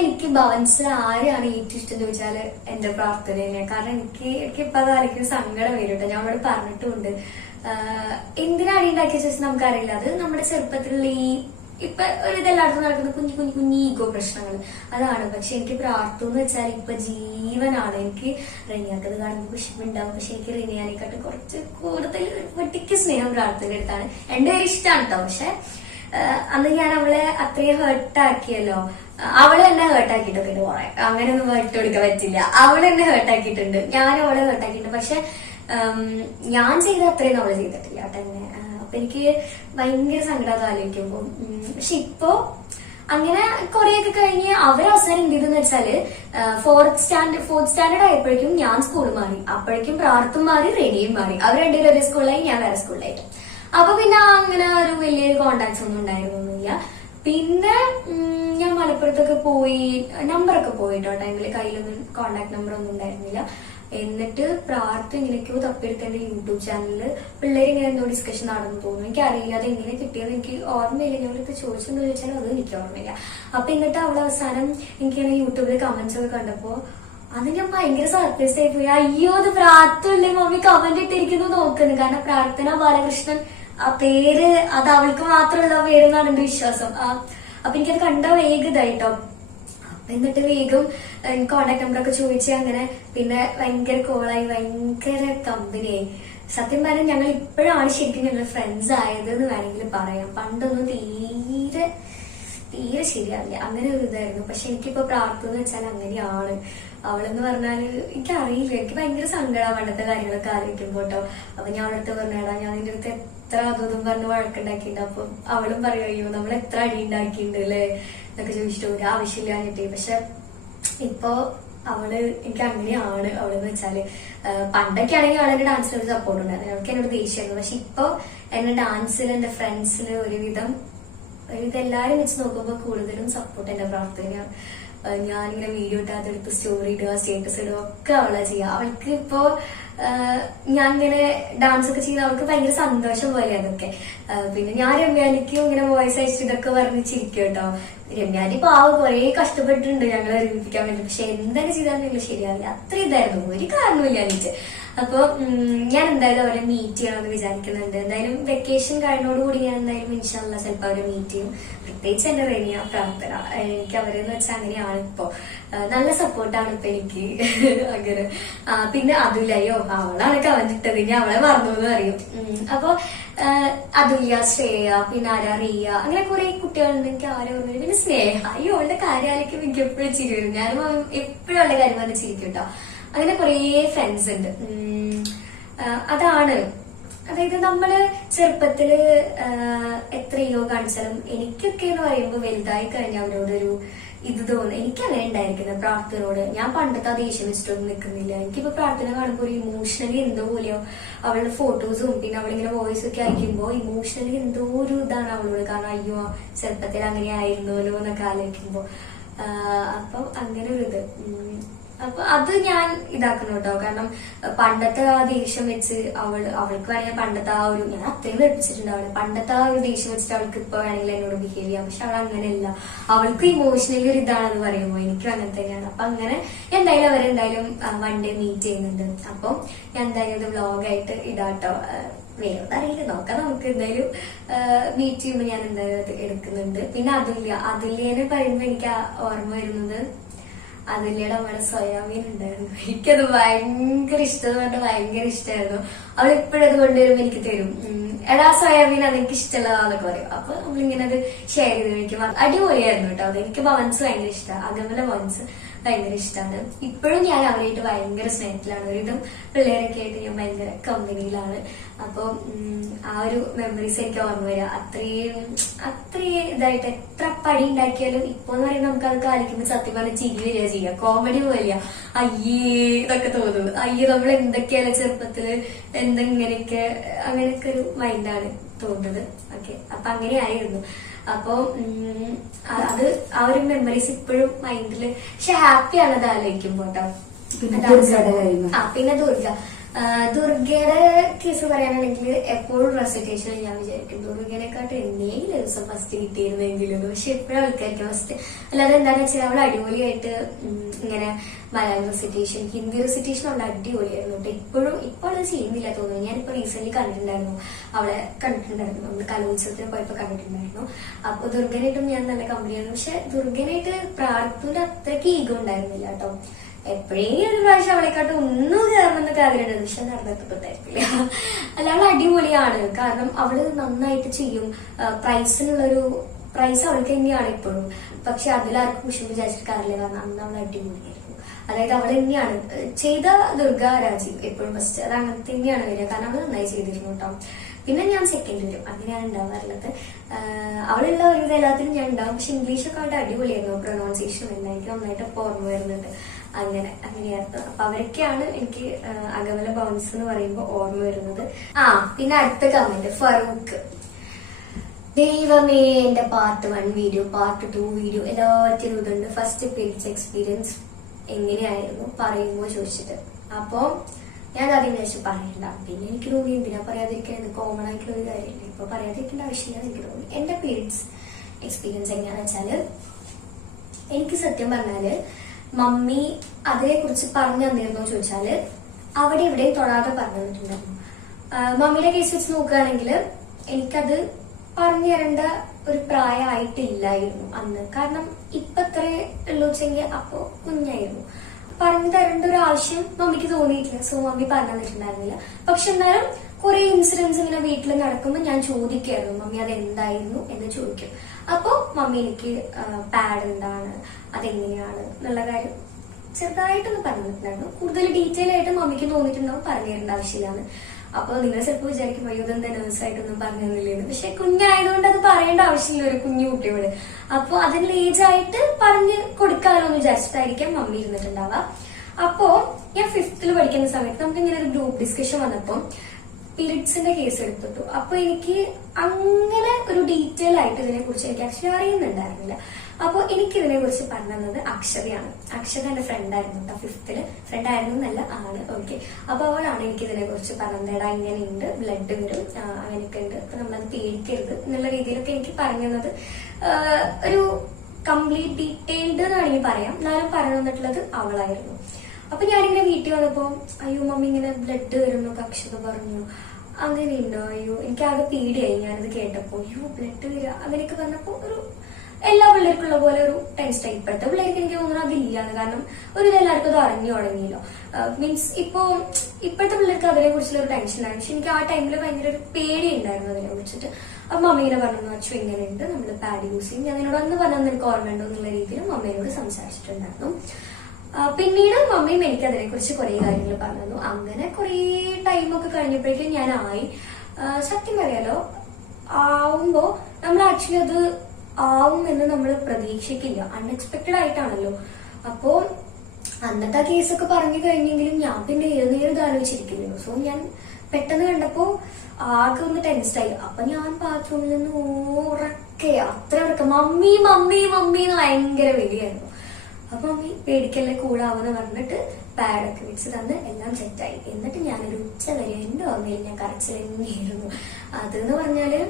എനിക്ക് ഭവൻസിൽ ആരെയാണ് ഏറ്റവും ഇഷ്ടം ചോദിച്ചാല് എന്റെ പ്രാർത്ഥന തന്നെയാണ്. കാരണം എനിക്കിപ്പൊ അത് ആരെങ്കിലും സങ്കടം വരും കേട്ടോ. ഞാൻ അവിടെ പറഞ്ഞിട്ടുമുണ്ട്, എന്തിനാണ് ഉണ്ടാക്കിയ ശേഷം നമുക്കറിയില്ല. അത് നമ്മുടെ ചെറുപ്പത്തിലുള്ള ഇപ്പൊ ഒരു ഇതെല്ലായിടത്തും നടക്കുന്ന കുഞ്ഞു ഈഗോ പ്രശ്നങ്ങൾ, അതാണ്. പക്ഷെ എനിക്ക് പ്രാർത്ഥന എന്ന് വെച്ചാൽ ഇപ്പൊ ജീവനാണ്. എനിക്ക് റെനിയാക്കത് കാണുമ്പോൾ വിഷമമുണ്ടാവും, പക്ഷെ എനിക്ക് റെനിയാനെക്കാട്ട് കുറച്ച് കൂടുതൽ വെട്ടിക്ക് സ്നേഹം പ്രാർത്ഥന എടുത്താണ്. രണ്ടുപേരും ഇഷ്ടമാണ് കേട്ടോ. പക്ഷെ അന്ന് ഞാൻ അവളെ അത്രയും ഹേർട്ടാക്കിയല്ലോ. അവള് എന്നെ ഹേർട്ടാക്കിയിട്ടൊക്കെ പോണെ, അങ്ങനെയൊന്നും ഹേർട്ട് കൊടുക്കാൻ പറ്റില്ല. അവള് എന്നെ ഹേർട്ടാക്കിയിട്ടുണ്ട്, ഞാൻ അവളെ ഹേർട്ടാക്കിയിട്ടുണ്ട്. പക്ഷെ ഞാൻ ചെയ്ത അത്രയും അവള് ചെയ്തിട്ടില്ല കേട്ടോ എന്നെ. അപ്പൊ എനിക്ക് ഭയങ്കര സങ്കടം ആലോചിക്കുമ്പോ. പക്ഷെ ഇപ്പൊ അങ്ങനെ കുറെയൊക്കെ കഴിഞ്ഞ് അവരവസാനം എന്ത് ചെയ്തെന്ന് വെച്ചാല് ഫോർത്ത് സ്റ്റാൻഡേർഡ് ആയപ്പോഴേക്കും ഞാൻ സ്കൂൾ മാറി, അപ്പോഴേക്കും പ്രാർത്ഥന മാറി, റെനിയും മാറി. അവർ രണ്ടുപേരും ഒരേ സ്കൂളിലായി, ഞാൻ വേറെ സ്കൂളിലായിട്ട്. അപ്പൊ പിന്നെ അങ്ങനെ ഒരു വലിയ കോണ്ടാക്ട്സ് ഒന്നും ഉണ്ടായിരുന്നില്ല. പിന്നെ ഞാൻ മലപ്പുറത്തൊക്കെ പോയി, നമ്പറൊക്കെ പോയിട്ടോ ടൈമില്, കയ്യിലൊന്നും കോണ്ടാക്ട് നമ്പർ ഒന്നും ഉണ്ടായിരുന്നില്ല. എന്നിട്ട് പ്രാർത്ഥന ഇങ്ങനെയൊക്കെയോ തപ്പിയെടുത്തേണ്ട യൂട്യൂബ് ചാനലില് പിള്ളേർ ഇങ്ങനെ എന്തോ ഡിസ്കഷൻ നടന്നു തോന്നുന്നു, എനിക്കറിയില്ല അത് എങ്ങനെ കിട്ടിയത്, എനിക്ക് ഓർമ്മയില്ല. ഞങ്ങളിത് ചോദിച്ചിട്ടുണ്ടോ ചോദിച്ചാലും അതും എനിക്ക് ഓർമ്മയില്ല. അപ്പൊ എന്നിട്ട് അവൾ അവസാനം എനിക്കിങ്ങനെ യൂട്യൂബിൽ കമന്റ്സ് ഒക്കെ കണ്ടപ്പോ അത് ഞാൻ ഭയങ്കര സർപ്രൈസ് ആയി പോയി. അയ്യോ, അത് പ്രാർത്ഥനല്ലേ മമ്മി കമന്റ് ഇട്ടിരിക്കുന്നു നോക്കുന്നത്. കാരണം പ്രാർത്ഥന ബാലകൃഷ്ണൻ ആ പേര് അത് അവൾക്ക് മാത്രമുള്ള പേരെന്നാണ് എന്റെ വിശ്വാസം. അപ്പൊ എനിക്കത് കണ്ട വേഗം ഇതായിട്ടോ. എന്നിട്ട് വേഗം കോണ്ടാക്ട് നമ്പറൊക്കെ ചോദിച്ച് അങ്ങനെ പിന്നെ ഭയങ്കര കോളായി, ഭയങ്കര കമ്പനിയായി. സത്യം പറഞ്ഞാൽ ഞങ്ങൾ ഇപ്പോഴാണ് ശരിക്കും ഞങ്ങൾ ഫ്രണ്ട്സ് ആയത് എന്ന് വേണമെങ്കിൽ പറയാം. പണ്ടൊന്നും തീരെ ശരിയാവില്ല, അങ്ങനെ ഒരു ഇതായിരുന്നു. പക്ഷെ എനിക്കിപ്പോ പ്രാർത്ഥന എന്ന് വെച്ചാൽ അങ്ങനെയാണ്. അവളെന്ന് പറഞ്ഞാല് എനിക്കറിയില്ല, എനിക്ക് ഭയങ്കര സങ്കടം പണ്ടത്തെ കാര്യങ്ങളൊക്കെ ആലോചിക്കുമ്പോ കേട്ടോ. അപ്പൊ ഞാൻ അവളടുത്ത് പറഞ്ഞാടാ, ഞാൻ നിന്റെ അടുത്ത് എത്ര അതും പറഞ്ഞ് വഴക്കുണ്ടാക്കിയിട്ടുണ്ട്. അപ്പൊ അവളും പറയും, അയ്യോ നമ്മൾ എത്ര അടി ഉണ്ടാക്കിയിട്ടുണ്ട് അല്ലേ എന്നൊക്കെ ചോദിച്ചിട്ട് ഒരു ആവശ്യമില്ലാഞ്ഞിട്ട്. പക്ഷെ ഇപ്പൊ അവള് എനിക്ക് അങ്ങനെയാണ്. അവളെന്ന് വെച്ചാല് പണ്ടൊക്കെ ആണെങ്കിൽ അവളെന്റെ ഡാൻസിൽ ഒരു സപ്പോർട്ട് ഉണ്ടായിരുന്നു, അവൾക്ക് എന്നോട് ദേഷ്യമായിരുന്നു. പക്ഷെ ഇപ്പൊ എന്റെ ഡാൻസിൽ, എന്റെ ഫ്രണ്ട്സിൽ ഒരുവിധം എല്ലാരും വെച്ച് നോക്കുമ്പോ കൂടുതലും സപ്പോർട്ട് എന്റെ പ്രാർത്ഥനയാണ്. ഞാനിങ്ങനെ വീഡിയോ ഇട്ടാതെടുത്ത് സ്റ്റോറി ഇടുക, സ്റ്റേറ്റസ് ഇടുക ഒക്കെ അവളാ ചെയ്യുക. അവൾക്ക് ഇപ്പോ ഞാൻ ഇങ്ങനെ ഡാൻസ് ഒക്കെ ചെയ്യുന്ന അവൾക്ക് ഭയങ്കര സന്തോഷം പോലെ അതൊക്കെ. പിന്നെ ഞാൻ രമ്യാനിക്കും ഇങ്ങനെ വോയിസ് അയച്ചിട്ട് ഇതൊക്കെ പറഞ്ഞ് ചിരിക്കും കേട്ടോ. രമ്യാനി പാവ കുറെ കഷ്ടപ്പെട്ടിട്ടുണ്ട് ഞങ്ങളെ ഒരുമിപ്പിക്കാൻ വേണ്ടി. പക്ഷെ എന്തൊക്കെ ചെയ്താലും നിങ്ങൾ ശരിയാവില്ല, അത്ര ഇതായിരുന്നു, ഒരു കാരണമില്ല എനിക്ക്. അപ്പൊ ഞാൻ എന്തായാലും അവരെ മീറ്റ് ചെയ്യണമെന്ന് വിചാരിക്കുന്നുണ്ട്. എന്തായാലും വെക്കേഷൻ കഴിഞ്ഞോടുകൂടി ഞാൻ എന്തായാലും ഇൻഷാല്ലാ ചിലപ്പോൾ അവരെ മീറ്റ് ചെയ്യും. പ്രത്യേകിച്ച് എന്റെ റെനിയ പ്രാർത്ഥന, എനിക്ക് അവരെന്ന് വെച്ചാൽ അങ്ങനെയാണ്. ഇപ്പൊ നല്ല സപ്പോർട്ടാണ് ഇപ്പൊ എനിക്ക് അങ്ങനെ. പിന്നെ അതുല്യോ, അവളാണ് കവഞ്ഞിട്ടത്, ഇനി അവളെ മറന്നു എന്ന് അറിയും. അപ്പൊ അതുല്യ, ശ്രേയ, പിന്നെ ആരാ റിയ, അങ്ങനെ കുറെ കുട്ടികളുണ്ട്. എനിക്ക് ആരെ ഓർമ്മ. പിന്നെ സ്നേഹ, അയ്യോ അവളുടെ കാര്യാലയ്ക്ക് എനിക്ക് എപ്പോഴും ചിരി വരും. ഞാനും എപ്പോഴും അവളുടെ കാര്യം പറഞ്ഞ് ചിരിക്കും കേട്ടോ. അങ്ങനെ കുറെ ഫ്രണ്ട്സ് ഉണ്ട്. അതാണ്, അതായത് നമ്മള് ചെറുപ്പത്തില് എത്രയോ കാണിച്ചാലും എനിക്കൊക്കെ എന്ന് പറയുമ്പോ വലുതായി കഴിഞ്ഞാൽ അവരോടൊരു ഇത് തോന്നുന്നു. എനിക്ക് അങ്ങനെ ഉണ്ടായിരിക്കുന്നത് പ്രാർത്ഥനയോട്. ഞാൻ പണ്ടത്തെ ആ ദേഷ്യം വെച്ചിട്ടൊന്നും നിൽക്കുന്നില്ല. എനിക്കിപ്പോ പ്രാർത്ഥന കാണുമ്പോൾ ഒരു ഇമോഷണലി എന്തോ പോലെയോ, അവളുടെ ഫോട്ടോസും പിന്നെ അവളിങ്ങനെ വോയിസ് ഒക്കെ അയക്കുമ്പോ ഇമോഷണലി എന്തോ ഒരു ഇതാണ് അവളോട്. കാരണം അയ്യോ ചെറുപ്പത്തിൽ അങ്ങനെ ആയിരുന്നല്ലോ എന്നൊക്കെ ആലോചിക്കുമ്പോ. അപ്പൊ അങ്ങനെ ഒരു ഇത്. അപ്പൊ അത് ഞാൻ ഇതാക്കണം കേട്ടോ. കാരണം പണ്ടത്തെ ആ ദേഷ്യം വെച്ച് അവൾക്ക് വേണമെങ്കിൽ പണ്ടത്തെ ആ ഒരു, ഞാൻ അത്രയും വെപ്പിച്ചിട്ടുണ്ട് അവളെ. പണ്ടത്തെ ആ ഒരു ദേഷ്യം വെച്ചിട്ട് അവൾക്ക് ഇപ്പൊ വേണമെങ്കിൽ എന്നോട് ബിഹേവ് ചെയ്യാം. പക്ഷെ അവൾ അങ്ങനെയല്ല, അവൾക്ക് ഇമോഷണലി ഒരു ഇതാണെന്ന് പറയുമ്പോ എനിക്കും അങ്ങനെ തന്നെയാണ്. അപ്പൊ അങ്ങനെ എന്തായാലും അവരെന്തായാലും വൺ ഡേ മീറ്റ് ചെയ്യുന്നുണ്ട്. അപ്പൊ ഞാൻ എന്തായാലും ഇത് വ്ലോഗായിട്ട് ഇടാട്ടോ. വേറെ അറിയില്ല, നോക്കാം നമുക്ക്. എന്തായാലും മീറ്റ് ചെയ്യുമ്പോൾ ഞാൻ എന്തായാലും അത് എടുക്കുന്നുണ്ട്. പിന്നെ അതുല്യനെ പറയുമ്പോ എനിക്ക് ഓർമ്മ വരുന്നത് അതുല്യയുടെ നമ്മുടെ സോയാബീൻ ഉണ്ടായിരുന്നു. എനിക്കത് ഭയങ്കര ഇഷ്ടം പറഞ്ഞാൽ ഭയങ്കര ഇഷ്ടമായിരുന്നു. അവൾ ഇപ്പോഴും അത് കൊണ്ടുവരുമ്പോ എനിക്ക് തരും, എടാ സോയാബീൻ അതെനിക്ക് ഇഷ്ടമുള്ളതാന്നൊക്കെ പറയും. അപ്പൊ നമ്മളിങ്ങനെ അത് ഷെയർ ചെയ്ത് കഴിക്കും. അടിപൊളിയായിരുന്നു കേട്ടോ. അതെനിക്ക് ഭവൻസ് ഭയങ്കര ഇഷ്ടമാണ്, അകമല ഭവൻസ് ഭയങ്കര ഇഷ്ടമാണ്. ഇപ്പോഴും ഞാൻ അവരായിട്ട് ഭയങ്കര സ്നേഹത്തിലാണ്. ഒരുവിധം പിള്ളേരൊക്കെ ആയിട്ട് ഞാൻ ഭയങ്കര കമ്പനിയിലാണ്. അപ്പൊ ആ ഒരു മെമ്മറീസ് എനിക്ക് ഓർമ്മ വരിക. അത്രയും ഇതായിട്ട് എത്ര പടി ഉണ്ടാക്കിയാലും ഇപ്പൊ എന്ന് പറയുമ്പോൾ നമുക്ക് അത് കാലിക്കുമ്പോൾ സത്യം പറഞ്ഞ് ചിരി വരിക ചെയ്യുക, കോമഡി പോലെയാ. അയ്യേ ഇതൊക്കെ തോന്നുന്നു. അയ്യേ നമ്മൾ എന്തൊക്കെയല്ല ചെറുപ്പത്തില് എന്തെങ്ങനെയൊക്കെ, അങ്ങനെയൊക്കെ ഒരു മൈൻഡാണ്. തോന്നുന്നത്. ഓക്കെ, അപ്പൊ അങ്ങനെയായിരുന്നു. അപ്പൊ അത് ആ ഒരു മെമ്മറീസ് ഇപ്പോഴും മൈൻഡില്. പക്ഷെ ഹാപ്പിയാണ് അത് ആലോചിക്കുമ്പോ കേട്ടോ. പിന്നെ ദുർഗയുടെ കേസ് പറയാനാണെങ്കിൽ എപ്പോഴും റെസിറ്റേഷൻ ഞാൻ വിചാരിക്കും ദുർഗനെക്കാട്ട് എന്തെങ്കിലും ദിവസം ഫസ്റ്റ് കിട്ടിയിരുന്നെങ്കിലും. പക്ഷെ എപ്പോഴും ആൾക്കാർക്ക് ഫസ്റ്റ്. അല്ലാതെ എന്താണെന്ന് വെച്ചാൽ അവൾ അടിപൊളിയായിട്ട് ഇങ്ങനെ മലയാളം റെസിറ്റേഷൻ, ഹിന്ദി റെസിറ്റേഷൻ അവൾ അടിപൊളിയായിരുന്നു കേട്ടോ. ഇപ്പോൾ അത് ചെയ്യുന്നില്ല തോന്നുന്നു. ഞാനിപ്പോ റീസെന്റ് കണ്ടിട്ടുണ്ടായിരുന്നു, അവളെ കണ്ടിട്ടുണ്ടായിരുന്നു, നമ്മൾ കലോത്സവത്തിന് പോയപ്പോ കണ്ടിട്ടുണ്ടായിരുന്നു. അപ്പൊ ദുർഗനായിട്ടും ഞാൻ നല്ല കമ്പനിയായിരുന്നു. പക്ഷെ ദുർഗനായിട്ട് പ്രാർത്ഥനയുടെ അത്രയ്ക്ക് ഈഗോ ഉണ്ടായിരുന്നില്ല കേട്ടോ. എപ്പോഴെങ്കിലും ഒരു പ്രാവശ്യം അവളെക്കാട്ട് ഒന്നും കയറണമെന്നൊക്കെ ആഗ്രഹമുണ്ട്, പക്ഷെ നടന്നിട്ട് തരത്തില്ല. അല്ല, അവൾ അടിപൊളിയാണ്. കാരണം അവള് നന്നായിട്ട് ചെയ്യും. പ്രൈസ് അവൾക്ക് തന്നെയാണ് ഇപ്പോഴും. പക്ഷെ അതിലാർക്കും കുശും വിചാരിച്ചിട്ട് കാര്യമില്ല. കാരണം അന്ന് അവൾ അടിപൊളിയായിരുന്നു. അതായത് അവൾ തന്നെയാണ് ചെയ്ത ദുർഗ രാജീവ് എപ്പോഴും ഫസ്റ്റ്. അത് അങ്ങനെ തന്നെയാണ് വരിക. കാരണം അവൾ നന്നായി ചെയ്തിരുന്നു കേട്ടോ. പിന്നെ ഞാൻ സെക്കൻഡ് വരും, അങ്ങനെയാണ് ഉണ്ടാവാറുള്ളത്. അവളുള്ള ഒരു എല്ലാത്തിനും ഞാൻ ഉണ്ടാവും. പക്ഷെ ഇംഗ്ലീഷൊക്കെ അവളുടെ അടിപൊളിയായിരുന്നു. പ്രൊനൗൺസിയേഷൻ എല്ലാം എനിക്ക് നന്നായിട്ട് ഓർമ്മ വരുന്നുണ്ട്. അങ്ങനെയായിരുന്നു. അപ്പൊ അവരൊക്കെയാണ് എനിക്ക് അകമല ബൗൺസ് എന്ന് പറയുമ്പോൾ ഓർമ്മ വരുന്നത്. പിന്നെ അടുത്ത കമന്റ് ഫറൂഖ്. ദൈവമേ, എന്റെ പാർട്ട് 1 വീഡിയോ, പാർട്ട് 2 വീഡിയോ എല്ലാത്തിനും ഇതുണ്ട്. ഫസ്റ്റ് പീരീഡ്സ് എക്സ്പീരിയൻസ് എങ്ങനെയായിരുന്നു പറയുമ്പോ ചോദിച്ചിട്ട്. അപ്പൊ ഞാൻ ആദ്യം വിചാരിച്ചു പറയണ്ട. പിന്നെ എനിക്ക് തോന്നി എന്തിനാ പറയാതിരിക്കുന്നത്, കോമൺ ആയിട്ടുള്ള ഒരു കാര്യമില്ല, ഇപ്പൊ പറയാതിരിക്കേണ്ട ആവശ്യമില്ല എനിക്ക് തോന്നി. എന്റെ പീരീഡ്സ് എക്സ്പീരിയൻസ് എങ്ങനെയാന്ന് വെച്ചാല്, എനിക്ക് സത്യം പറഞ്ഞാല് മമ്മി അതിനെ കുറിച്ച് പറഞ്ഞു തന്നിരുന്നോ ചോദിച്ചാല് അവിടെ ഇവിടെയും തൊടാതെ പറഞ്ഞു തന്നിട്ടുണ്ടായിരുന്നു. മമ്മിയുടെ കേസ് വെച്ച് നോക്കുകയാണെങ്കിൽ എനിക്കത് പറഞ്ഞു തരേണ്ട ഒരു പ്രായമായിട്ടില്ലായിരുന്നു അന്ന്. കാരണം ഇപ്പൊ എത്ര ഉള്ളു വെച്ചെങ്കിൽ അപ്പൊ കുഞ്ഞായിരുന്നു. പറഞ്ഞു തരേണ്ട ഒരു ആവശ്യം മമ്മിക്ക് തോന്നിയിട്ടില്ല. സോ മമ്മി പറഞ്ഞു തന്നിട്ടുണ്ടായിരുന്നില്ല. പക്ഷെ എന്നാലും കുറെ ഇൻസിഡൻസ് ഇങ്ങനെ വീട്ടിൽ നടക്കുമ്പോൾ ഞാൻ ചോദിക്കായിരുന്നു, മമ്മി അത് എന്തായിരുന്നു എന്ന് ചോദിക്കും. അപ്പൊ മമ്മി എനിക്ക് പാഡ് എന്താണ്, അതെങ്ങനെയാണ് എന്നുള്ള കാര്യം ചെറുതായിട്ടൊന്ന് പറഞ്ഞിട്ടുണ്ടായിരുന്നു. കൂടുതൽ ഡീറ്റെയിൽ ആയിട്ട് മമ്മിക്ക് തോന്നിയിട്ടുണ്ടാവും പറഞ്ഞു തരേണ്ട ആവശ്യമില്ലാന്ന്. അപ്പൊ നിങ്ങൾ ചിലപ്പോൾ വിചാരിക്കും അയ്യോ ഇതെന്താ നേഴ്സായിട്ടൊന്നും പറഞ്ഞു തന്നില്ലേന്ന്. പക്ഷെ കുഞ്ഞായതുകൊണ്ട് അത് പറയേണ്ട ആവശ്യമില്ല ഒരു കുഞ്ഞു കുട്ടിയോട്. അപ്പൊ അതിനുള്ള ഏജ് ആയിട്ട് പറഞ്ഞ് കൊടുക്കാലോ എന്ന് വിചാരിച്ചിട്ടായിരിക്കാം മമ്മി ഇരുന്നിട്ടുണ്ടാവുക. അപ്പോ ഞാൻ 5th പഠിക്കുന്ന സമയത്ത് നമുക്ക് ഇങ്ങനെ ഒരു ഗ്രൂപ്പ് ഡിസ്കഷൻ വന്നപ്പോ പീരീഡ്സിന്റെ കേസ് എടുത്തിട്ടു. അപ്പൊ എനിക്ക് അങ്ങനെ ഒരു ഡീറ്റെയിൽ ആയിട്ട് ഇതിനെ കുറിച്ച് എനിക്ക് ആക്ച്വലി അറിയുന്നുണ്ടായിരുന്നില്ല. അപ്പൊ എനിക്ക് ഇതിനെ കുറിച്ച് പറഞ്ഞത് അക്ഷതയാണ്. അക്ഷത എന്റെ ഫ്രണ്ടായിരുന്നു കേട്ടോ. 5th ഫ്രണ്ട് ആയിരുന്നു എന്നല്ല, ആണ്. ഓക്കെ, അപ്പൊ അവളാണ് എനിക്ക് ഇതിനെ കുറിച്ച് പറഞ്ഞത്. ഇങ്ങനെയുണ്ട്, ബ്ലഡ് വരും, അങ്ങനെയൊക്കെ ഉണ്ട്, അപ്പൊ നമ്മളത് പേടിക്കരുത് എന്നുള്ള രീതിയിലൊക്കെ എനിക്ക് പറഞ്ഞത്. ഒരു കംപ്ലീറ്റ് ഡീറ്റെയിൽഡ് എന്നാണെങ്കിൽ പറയാം, എന്നാലും പറഞ്ഞു തന്നിട്ടുള്ളത് അവളായിരുന്നു. അപ്പൊ ഞാനിങ്ങനെ വീട്ടിൽ വന്നപ്പോ അയ്യോ മമ്മി ഇങ്ങനെ ബ്ലഡ് വരുന്നു അക്ഷത പറഞ്ഞു, അങ്ങനെയുണ്ടോ, അയ്യോ എനിക്ക് ആകെ പേടിയായി ഞാനത് കേട്ടപ്പോ. അയ്യോ ബ്ലഡ് വരിക അങ്ങനെയൊക്കെ പറഞ്ഞപ്പോ ഒരു എല്ലാ പിള്ളേർക്കുള്ള പോലെ ഒരു ടെൻഷൻ. ഇപ്പോഴത്തെ പിള്ളേർക്ക് എനിക്ക് തോന്നുന്നു അതില്ലാന്ന്. കാരണം ഒരു എല്ലാവർക്കും അത് അറിഞ്ഞു തുടങ്ങിയല്ലോ. മീൻസ് ഇപ്പോഴത്തെ പിള്ളേർക്ക് അതിനെ കുറിച്ചുള്ള ഒരു ടെൻഷനാണ്. പക്ഷെ എനിക്ക് ആ ടൈമിൽ ഭയങ്കര ഒരു പേടി ഉണ്ടായിരുന്നു അതിനെ കുറിച്ചിട്ട്. അപ്പൊ മമ്മി ഇങ്ങനെ പറഞ്ഞു അച്ഛൻ ഇങ്ങനെയുണ്ട്, നമ്മൾ പാഡ് യൂസ് ചെയ്യും, ഞാൻ നിന്നോട് അന്ന് പറഞ്ഞത് നിനക്ക് ഓർമ്മയുണ്ടോ എന്നുള്ള രീതിയിൽ മമ്മയോട് സംസാരിച്ചിട്ടുണ്ടായിരുന്നു. പിന്നീട് മമ്മിയും എനിക്ക് അതിനെ കുറിച്ച് കുറെ കാര്യങ്ങൾ പറഞ്ഞു. അങ്ങനെ കുറെ ടൈമൊക്കെ കഴിഞ്ഞപ്പോഴേക്കും ഞാൻ സത്യം പറയാലോ, ആവുമ്പോ നമ്മൾ ആക്ച്വലി അത് ആവും എന്ന് നമ്മൾ പ്രതീക്ഷിക്കില്ല. അൺഎക്സ്പെക്ടഡ് ആയിട്ടാണല്ലോ. അപ്പോ അന്നത്തെ ആ കേസൊക്കെ പറഞ്ഞു കഴിഞ്ഞെങ്കിലും ഞാൻ പിന്നെ ഏത് ആലോചിച്ചിരിക്കുന്നു. സോ ഞാൻ പെട്ടെന്ന് കണ്ടപ്പോ ആകെ ഒന്ന് ടെൻസ്ഡായി. അപ്പൊ ഞാൻ ബാത്റൂമിൽ നിന്ന് അത്ര ഉറക്കം, മമ്മി മമ്മി മമ്മി എന്ന് ഭയങ്കര വിളിയായിരുന്നു. അപ്പൊ മമ്മി പേടിക്കല്ലേ കൂടാവെന്ന് പറഞ്ഞിട്ട് പാഡൊക്കെ വെച്ച് തന്ന് എല്ലാം സെറ്റായി. എന്നിട്ട് ഞാനൊരു ഉച്ച വരെ എന്റെ ഓർമ്മയിൽ ഞാൻ കരച്ചിൽ തന്നെയായിരുന്നു. അതെന്ന് പറഞ്ഞാല്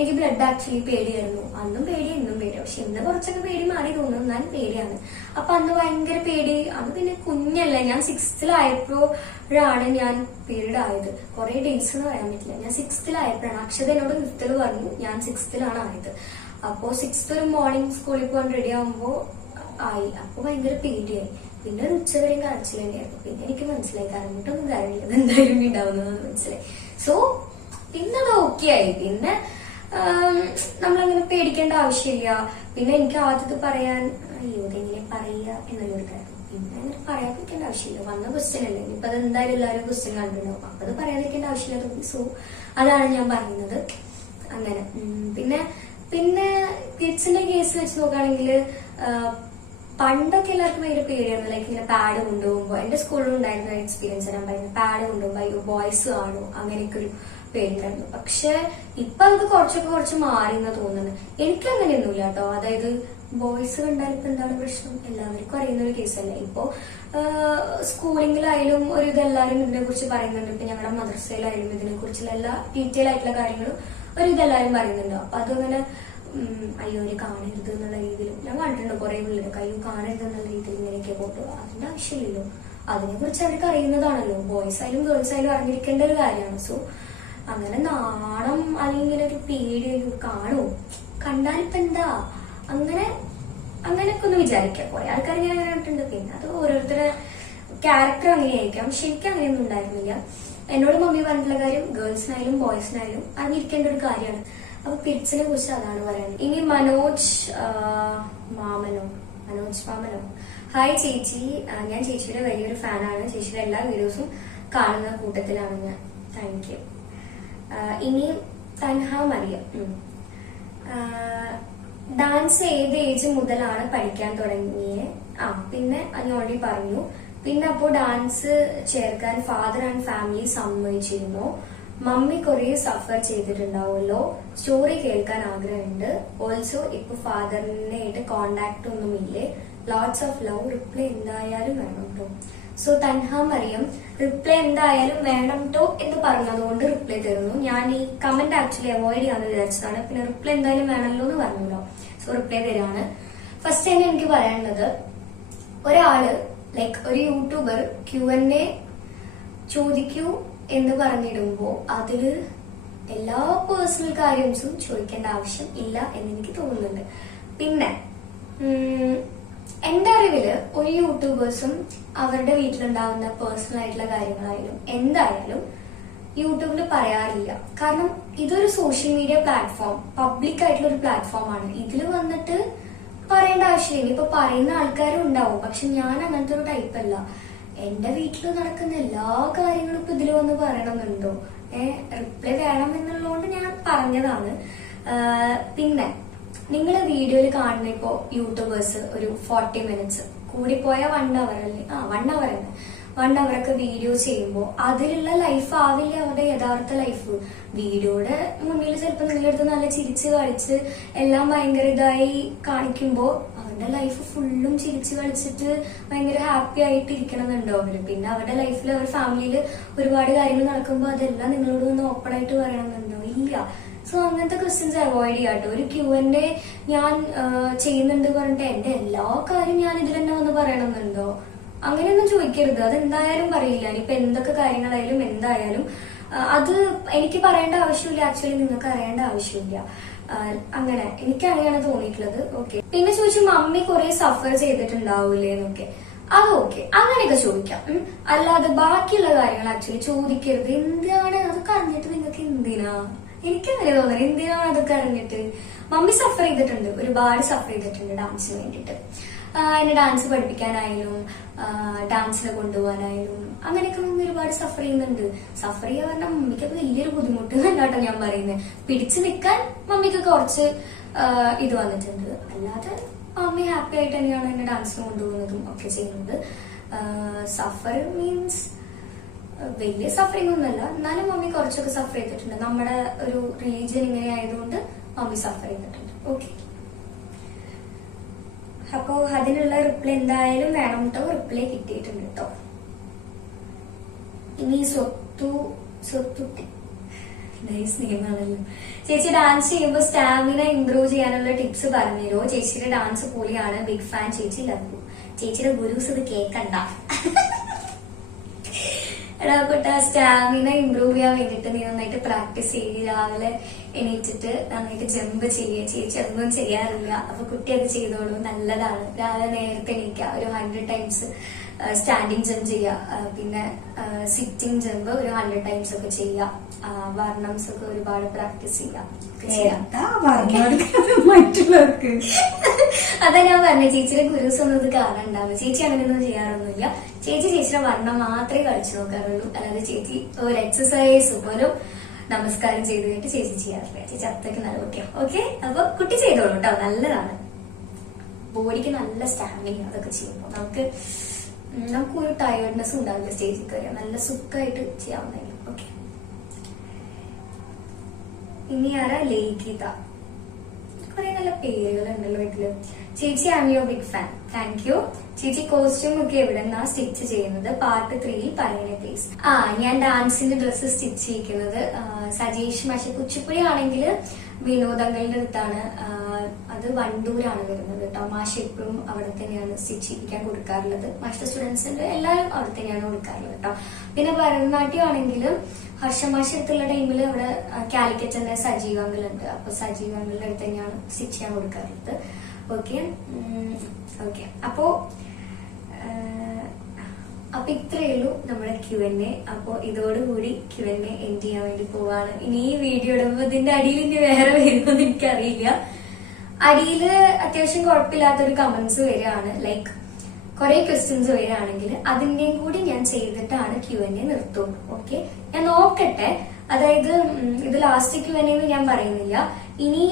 എനിക്ക് ബ്ലഡ് ആക്ച്വലി പേടിയായിരുന്നു. അന്നും പേടി, എന്നും പേടി. പക്ഷെ ഇന്ന് കുറച്ചൊക്കെ പേടി മാറി തോന്നുന്നു, എന്നാലും പേടിയാണ്. അപ്പൊ അന്ന് ഭയങ്കര പേടി. അന്ന് പിന്നെ കുഞ്ഞല്ലേ, ഞാൻ 6th ആയപ്പോഴാണ് ഞാൻ പീരീഡ് ആയത്. കുറെ ഡേയ്സ് എന്ന് പറയാൻ പറ്റില്ല. ഞാൻ 6th ആയപ്പോഴാണ്. അക്ഷത എന്നോട് 5th പറഞ്ഞു, ഞാൻ 6th ആയത്. അപ്പോ 6th ഒരു മോർണിംഗ് സ്കൂളിൽ പോകാൻ റെഡി ആവുമ്പോ ആയി. അപ്പൊ ഭയങ്കര പേടിയായി. പിന്നെ ഒരു ഉച്ചവരെയും കരച്ചിൽ തന്നെയായിരുന്നു. പിന്നെ എനിക്ക് മനസ്സിലായി കരഞ്ഞിട്ടൊന്നും കാര്യമില്ല, അത് എന്തായാലും ഉണ്ടാവുന്നതെന്ന് മനസ്സിലായി. സോ പിന്നെ അത് ഓക്കെ ആയി. പിന്നെ നമ്മളങ്ങനെ പേടിക്കേണ്ട ആവശ്യമില്ല. പിന്നെ എനിക്ക് ആദ്യത്തെ പറയാൻ അയ്യോ ഇതെങ്ങനെ പറയുക എന്നുള്ളൊരു കാര്യം. പിന്നെ അങ്ങനെ പറയാതിരിക്കേണ്ട ആവശ്യമില്ല. വന്ന ക്വസ്റ്റ്യൻ അല്ലേ, ഇപ്പൊ അത് എന്തായാലും എല്ലാവരും ക്വസ്റ്റ്യൻ കണ്ടിട്ടുണ്ടാവും. അപ്പൊ അത് പറയാതിരിക്കേണ്ട ആവശ്യമില്ല തോന്നി. സോ അതാണ് ഞാൻ പറയുന്നത്. അങ്ങനെ പിന്നെ കിഡ്സിന്റെ കേസ് വെച്ച് നോക്കുകയാണെങ്കിൽ പണ്ടൊക്കെ എല്ലാവർക്കും ഭയങ്കര പേടിയായിരുന്നു. ലൈക്ക് ഇങ്ങനെ പാഡ് കൊണ്ടുപോകുമ്പോ, എന്റെ സ്കൂളിൽ ഉണ്ടായിരുന്ന എക്സ്പീരിയൻസ് ഞാൻ പറയുന്നത്. പാഡ് കൊണ്ടുപോകുമ്പോ അയ്യോ ബോയ്സ് ആണോ അങ്ങനെയൊക്കെ ഒരു പേടിയുണ്ടായിരുന്നു. പക്ഷെ ഇപ്പൊ നമുക്ക് കുറച്ച് മാറി എന്ന് തോന്നുന്നത്. എനിക്ക് അങ്ങനെയൊന്നുമില്ല കേട്ടോ. അതായത് ബോയ്സ് കണ്ടാൽ ഇപ്പൊ എന്താണ് പ്രശ്നം, എല്ലാവർക്കും അറിയുന്ന ഒരു കേസല്ലേ. ഇപ്പോ സ്കൂളിങ്ങിലായാലും ഒരു ഇതെല്ലാവരും ഇതിനെ കുറിച്ച് പറയുന്നുണ്ട്. ഇപ്പൊ ഞങ്ങളുടെ മദ്രസയിലായാലും ഇതിനെ കുറിച്ചുള്ള എല്ലാ ഡീറ്റെയിൽ ആയിട്ടുള്ള കാര്യങ്ങളും ഒരു ഇതെല്ലാവരും പറയുന്നുണ്ട്. അപ്പൊ അതങ്ങനെ അയ്യോ ഒരു കാണരുത് എന്നുള്ള രീതിയിൽ ഞാൻ കണ്ടിട്ടുണ്ട് കുറെ പിള്ളേർക്ക് അയ്യോ കാണരുത് എന്നുള്ള രീതിയിൽ ഇങ്ങനെയൊക്കെ പോട്ടു. അതിന്റെ ആവശ്യമില്ലല്ലോ. അതിനെ കുറിച്ച് അവർക്ക് അറിയുന്നതാണല്ലോ. ബോയ്സ് ആയാലും ഗേൾസ് ആയാലും അറിഞ്ഞിരിക്കേണ്ട ഒരു കാര്യമാണ്. സോ അങ്ങനെ നാണം അല്ലെങ്കിൽ ഒരു പേടി കാണുമോ, കണ്ടാലിപ്പോ എന്താ, അങ്ങനെയൊക്കെ ഒന്ന് വിചാരിക്കാം. കുറെ ആൾക്കാർ ഇങ്ങനെ കണ്ടിട്ടുണ്ട്. പിന്നെ അത് ഓരോരുത്തരുടെ ക്യാരക്ടർ അങ്ങനെയായിരിക്കാം. പക്ഷെ എനിക്ക് അങ്ങനെയൊന്നും ഉണ്ടായിരുന്നില്ല. എന്നോട് മമ്മി പറഞ്ഞിട്ടുള്ള കാര്യം ഗേൾസിനായാലും ബോയ്സിനായാലും അറിഞ്ഞിരിക്കേണ്ട ഒരു കാര്യമാണ്. അപ്പൊ പിറ്റ്സിനെ കുറിച്ച് അതാണ് പറയുന്നത്. ഇനി മനോജ് മാമനോ ഹായ് ചേച്ചി, ഞാൻ ചേച്ചിയുടെ വലിയൊരു ഫാനാണ്. ചേച്ചിയുടെ എല്ലാ വീഡിയോസും കാണുന്ന കൂട്ടത്തിലാണ് ഞാൻ. Thank you. ഇനി തൻഹ മറിയം, ഡാൻസ് ഏത് ഏജ് മുതലാണ് പഠിക്കാൻ തുടങ്ങിയത്? പിന്നെ ഞാൻ ഓൾറെഡി പറഞ്ഞു. പിന്നെ അപ്പോ ഡാൻസ് ചേർക്കാൻ ഫാദർ ആൻഡ് ഫാമിലി സമ്മതിച്ചിരുന്നു. മമ്മി കുറെ സഫർ ചെയ്തിട്ടുണ്ടാവുമല്ലോ, സ്റ്റോറി കേൾക്കാൻ ആഗ്രഹമുണ്ട്. ഓൾസോ ഇപ്പൊ ഫാദറിനായിട്ട് കോണ്ടാക്ട് ഒന്നുമില്ലേ? Lots of love. റിപ്ലൈ എന്തായാലും വേണം കേട്ടോ. സോ തൻഹ മറിയം, റിപ്ലൈ എന്തായാലും വേണം കേട്ടോ എന്ന് പറഞ്ഞതുകൊണ്ട് റിപ്ലൈ തരുന്നു. ഞാൻ ഈ കമന്റ് ആക്ച്വലി അവോയ്ഡ് ചെയ്യാന്ന് വിചാരിച്ചതാണ്. പിന്നെ റിപ്ലൈ എന്തായാലും വേണമല്ലോ എന്ന് പറഞ്ഞല്ലോ. സോ റിപ്ലൈ തരാണ്. ഫസ്റ്റ് തന്നെ എനിക്ക് പറയാനുള്ളത്, ഒരാള് ലൈക്ക് ഒരു യൂട്യൂബർ Q&A ചോദിക്കൂ എന്ന് പറഞ്ഞിടുമ്പോ അതില് എല്ലാ പേഴ്സണൽ കാര്യംസും ചോദിക്കേണ്ട ആവശ്യം ഇല്ല എന്ന് എനിക്ക് തോന്നുന്നുണ്ട്. പിന്നെ എന്റെ അറിവില് ഒരു യൂട്യൂബേഴ്സും അവരുടെ വീട്ടിലുണ്ടാവുന്ന പേഴ്സണൽ ആയിട്ടുള്ള കാര്യങ്ങളായാലും എന്തായാലും യൂട്യൂബിൽ പറയാറില്ല. കാരണം ഇതൊരു സോഷ്യൽ മീഡിയ പ്ലാറ്റ്ഫോം, പബ്ലിക് ആയിട്ടുള്ള ഒരു പ്ലാറ്റ്ഫോം ആണ്. ഇതിൽ വന്നിട്ട് പറയേണ്ട ആവശ്യമില്ല. ഇപ്പൊ പറയുന്ന ആൾക്കാരും ഉണ്ടാവും. പക്ഷെ ഞാൻ അങ്ങനത്തെ ഒരു ടൈപ്പ് അല്ല. എന്റെ വീട്ടിൽ നടക്കുന്ന എല്ലാ കാര്യങ്ങളും ഇപ്പൊ ഇതിൽ വന്ന് പറയണമെന്നുണ്ടോ? റിപ്ലൈ വേണം എന്നുള്ളതുകൊണ്ട് ഞാൻ പറഞ്ഞതാണ്. പിന്നെ നിങ്ങൾ വീഡിയോയിൽ കാണുന്ന ഇപ്പോ യൂട്യൂബേഴ്സ് ഒരു 40 മിനിറ്റ്സ് കൂടിപ്പോയ 1 അവർ അല്ലേ, 1 അവർ തന്നെ 1 അവറൊക്കെ വീഡിയോ ചെയ്യുമ്പോൾ അതിലുള്ള ലൈഫ് ആവില്ല അവരുടെ യഥാർത്ഥ ലൈഫ്. വീഡിയോയുടെ മുന്നിൽ ചിലപ്പോൾ നിങ്ങളെടുത്ത് നല്ല ചിരിച്ച് കളിച്ച് എല്ലാം ഭയങ്കര ഇതായി കാണിക്കുമ്പോൾ അവരുടെ ലൈഫ് ഫുള്ളും ചിരിച്ച് കളിച്ചിട്ട് ഭയങ്കര ഹാപ്പി ആയിട്ട് ഇരിക്കണമെന്നുണ്ടോ അവര്? പിന്നെ അവരുടെ ലൈഫിൽ അവർ ഫാമിലിയിൽ ഒരുപാട് കാര്യങ്ങൾ നടക്കുമ്പോൾ അതെല്ലാം നിങ്ങളോട് ഒന്ന് ഓപ്പൺ ആയിട്ട് പറയണമെന്നുണ്ടോ? ഇല്ല. സോ അങ്ങനത്തെ ക്വസ്റ്റ്യൻസ് അവോയ്ഡ് ചെയ്യാട്ടോ. ഒരു Q&A ഞാൻ ചെയ്യുന്നുണ്ട് പറഞ്ഞിട്ട് എന്റെ എല്ലാ കാര്യം ഞാൻ ഇതിൽ തന്നെ വന്ന് പറയണമെന്നുണ്ടോ? അങ്ങനെയൊന്നും ചോദിക്കരുത്. അതെന്തായാലും പറയില്ല. ഇനിയിപ്പൊ എന്തൊക്കെ കാര്യങ്ങളായാലും എന്തായാലും അത് എനിക്ക് പറയേണ്ട ആവശ്യമില്ല. ആക്ച്വലി നിങ്ങൾക്ക് അറിയേണ്ട ആവശ്യമില്ല. അങ്ങനെ എനിക്ക് അങ്ങനെയാണ് തോന്നിയിട്ടുള്ളത്. ഓക്കെ. പിന്നെ ചോദിച്ചു മമ്മി കുറെ സഫർ ചെയ്തിട്ടുണ്ടാവൂലേ എന്നൊക്കെ. അത് ഓക്കെ, അങ്ങനെയൊക്കെ ചോദിക്കാം. അല്ലാതെ ബാക്കിയുള്ള കാര്യങ്ങൾ ആക്ച്വലി ചോദിക്കരുത്. എന്താണ് അതൊക്കെ അറിഞ്ഞിട്ട് നിങ്ങൾക്ക് എന്തിനാ? എനിക്കങ്ങനെ തോന്നുന്നത്. എന്തിനാണ് അതൊക്കെ അറിഞ്ഞിട്ട്? മമ്മി സഫർ ചെയ്തിട്ടുണ്ട്, ഒരുപാട് സഫർ ചെയ്തിട്ടുണ്ട് ഡാൻസിന് വേണ്ടിയിട്ട്. എന്നെ ഡാൻസ് പഠിപ്പിക്കാനായാലും ഡാൻസിനെ കൊണ്ടുപോകാനായാലും അങ്ങനെയൊക്കെ മമ്മി ഒരുപാട് സഫർ ചെയ്യുന്നുണ്ട്. സഫർ ചെയ്യാൻ പറഞ്ഞാൽ മമ്മിക്ക് വലിയൊരു ബുദ്ധിമുട്ട് തന്നെയാട്ടോ ഞാൻ പറയുന്നത്. പിടിച്ചു നിൽക്കാൻ മമ്മിക്ക് കുറച്ച് ഇത് വന്നിട്ടുണ്ട്. അല്ലാതെ മമ്മി ഹാപ്പി ആയിട്ട് തന്നെയാണ് എന്നെ ഡാൻസിന് കൊണ്ടുപോകുന്നതും ഒക്കെ ചെയ്യുന്നത്. സഫർ മീൻസ് വലിയ സഫറിംഗ് ഒന്നുമല്ല, എന്നാലും മമ്മി കുറച്ചൊക്കെ സഫർ ചെയ്തിട്ടുണ്ട്. നമ്മുടെ ഒരു റിലീജിയൻ ഇങ്ങനെ ആയതുകൊണ്ട് മമ്മി സഫർ ചെയ്തിട്ടുണ്ട്. ഓക്കെ. അപ്പോ അതിനുള്ള റിപ്ലൈ എന്തായാലും വേണം കേട്ടോ. റിപ്ലൈ കിട്ടിയിട്ടുണ്ട് കേട്ടോ. ഇനി സ്വത്തുട്ടി നൈസ് നെയിമാണല്ലോ. ചേച്ചി ഡാൻസ് ചെയ്യുമ്പോൾ സ്റ്റാമിന ഇംപ്രൂവ് ചെയ്യാനുള്ള ടിപ്സ് പറഞ്ഞുതരുമോ? ചേച്ചിയുടെ ഡാൻസ് പൊളിയാണ്, ബിഗ് ഫാൻ ചേച്ചി, ലവ് യു. ചേച്ചിയുടെ ഗുരുസ് ഇത് കേക്കണ്ട. എടാ കുട്ട, സ്റ്റാമിന ഇംപ്രൂവ് ചെയ്യാൻ വേണ്ടിട്ട് നീ നന്നായിട്ട് പ്രാക്ടീസ് ചെയ്യുക. രാവിലെ എണീറ്റിട്ട് നന്നായിട്ട് ജമ്പ് ചെയ്യുക. ചേച്ചി അതൊന്നും ചെയ്യാറില്ല. അപ്പൊ കുട്ടി അത് ചെയ്തോളൂ, നല്ലതാണ്. രാവിലെ നേരത്തെ എണീക്കുക, ഒരു 100 ടൈംസ് സ്റ്റാൻഡിങ് ജമ്പ് ചെയ്യുക. പിന്നെ സിറ്റിംഗ് ജമ്പ് ഒരു 100 ടൈംസ് ഒക്കെ ചെയ്യുക. വർണ്ണംസ് ഒക്കെ ഒരുപാട് പ്രാക്ടീസ് ചെയ്യുക. മറ്റുള്ളവർക്ക് അതാ ഞാൻ പറഞ്ഞത്, ചേച്ചിയുടെ ഗുരുസ് ഒന്നും ഇത് കാണണ്ടാവും. ചേച്ചി അങ്ങനെയൊന്നും ചെയ്യാറൊന്നുമില്ല. ചേച്ചിയുടെ വർണ്ണം മാത്രമേ കളിച്ചു നോക്കാറുള്ളൂ. അല്ലാതെ ചേച്ചി ഒരു എക്സസൈസ് പോലും നമസ്കാരം ചെയ്ത് കഴിഞ്ഞിട്ട് ചേച്ചി ചെയ്യാറില്ല. ചേച്ചി അത്രയ്ക്ക് നല്ല കുട്ടിയാണ്. ഓക്കെ. അപ്പൊ കുട്ടി ചെയ്തോളൂ കേട്ടോ, നല്ലതാണ്. ബോഡിക്ക് നല്ല സ്റ്റാമിന അതൊക്കെ ചെയ്യുമ്പോൾ നമുക്കൊരു ടയർഡ്നെസ് ഉണ്ടാവില്ല. സ്റ്റേജിൽ കയറിയാൽ നല്ല സുഖമായിട്ട് ചെയ്യാവുന്നതായിരിക്കും. ഓക്കെ. ഇനി ആരാ ലേഖിത. കുറെ നല്ല പേരുകളുണ്ടല്ലോ വീട്ടില്. ചേച്ചി I am your big fan. Thank you ചേച്ചി. കോസ്റ്റ്യൂം ഒക്കെ എവിടെ നിന്നാ സ്റ്റിച്ച് ചെയ്യുന്നത്? പാർട്ട് 3 പറയണേ പ്ലീസ്. ഞാൻ ഡാൻസിന്റെ ഡ്രസ്സ് സ്റ്റിച്ച് ചെയ്യിക്കുന്നത് സജീഷ് മാഷ്. കുച്ചിപ്പുഴ ആണെങ്കിൽ വിനോദങ്ങളുടെ അടുത്താണ്. അത് വണ്ടൂരാണ് വരുന്നത് കേട്ടോ. മാഷ് എപ്പോഴും അവിടെ തന്നെയാണ് സ്റ്റിച്ച് ചെയ്യിക്കാൻ കൊടുക്കാറുള്ളത്. മാഷിന്റെ സ്റ്റുഡൻസിന്റെ എല്ലാവരും അവിടെ തന്നെയാണ് കൊടുക്കാറുള്ളത് കേട്ടോ. പിന്നെ ഭരതനാട്യം ആണെങ്കിൽ ഹർഷമാഷ അടുത്തുള്ള ടൈമിൽ അവിടെ കാലിക്കറ്റ് സജീവങ്ങളുണ്ട്. അപ്പൊ സജീവങ്ങളുടെ അടുത്ത് തന്നെയാണ് സ്റ്റിച്ച് ചെയ്യാൻ കൊടുക്കാറുള്ളത്. Okay okay. അപ്പോ ഇത്രയേ ഉള്ളൂ നമ്മുടെ Q&A. അപ്പൊ ഇതോടുകൂടി Q&A എൻഡ് ചെയ്യാൻ വേണ്ടി പോവാണ്. ഇനി ഈ വീഡിയോ ഇടുമ്പോ ഇതിന്റെ അടിയിൽ ഇനി വേറെ വരുമെന്ന് എനിക്കറിയില്ല. അടിയില് അത്യാവശ്യം കുഴപ്പമില്ലാത്തൊരു കമന്റ്സ് വരികയാണ്, ലൈക്ക് കുറെ ക്വസ്റ്റ്യൻസ് വരികയാണെങ്കിൽ അതിന്റെയും കൂടി ഞാൻ ചെയ്തിട്ടാണ് Q&A നിർത്തുള്ളൂ. ഓക്കെ, ഞാൻ നോക്കട്ടെ. അതായത് ഇത് ലാസ്റ്റ് Q&A എന്ന് ഞാൻ പറയുന്നില്ല. ഇനി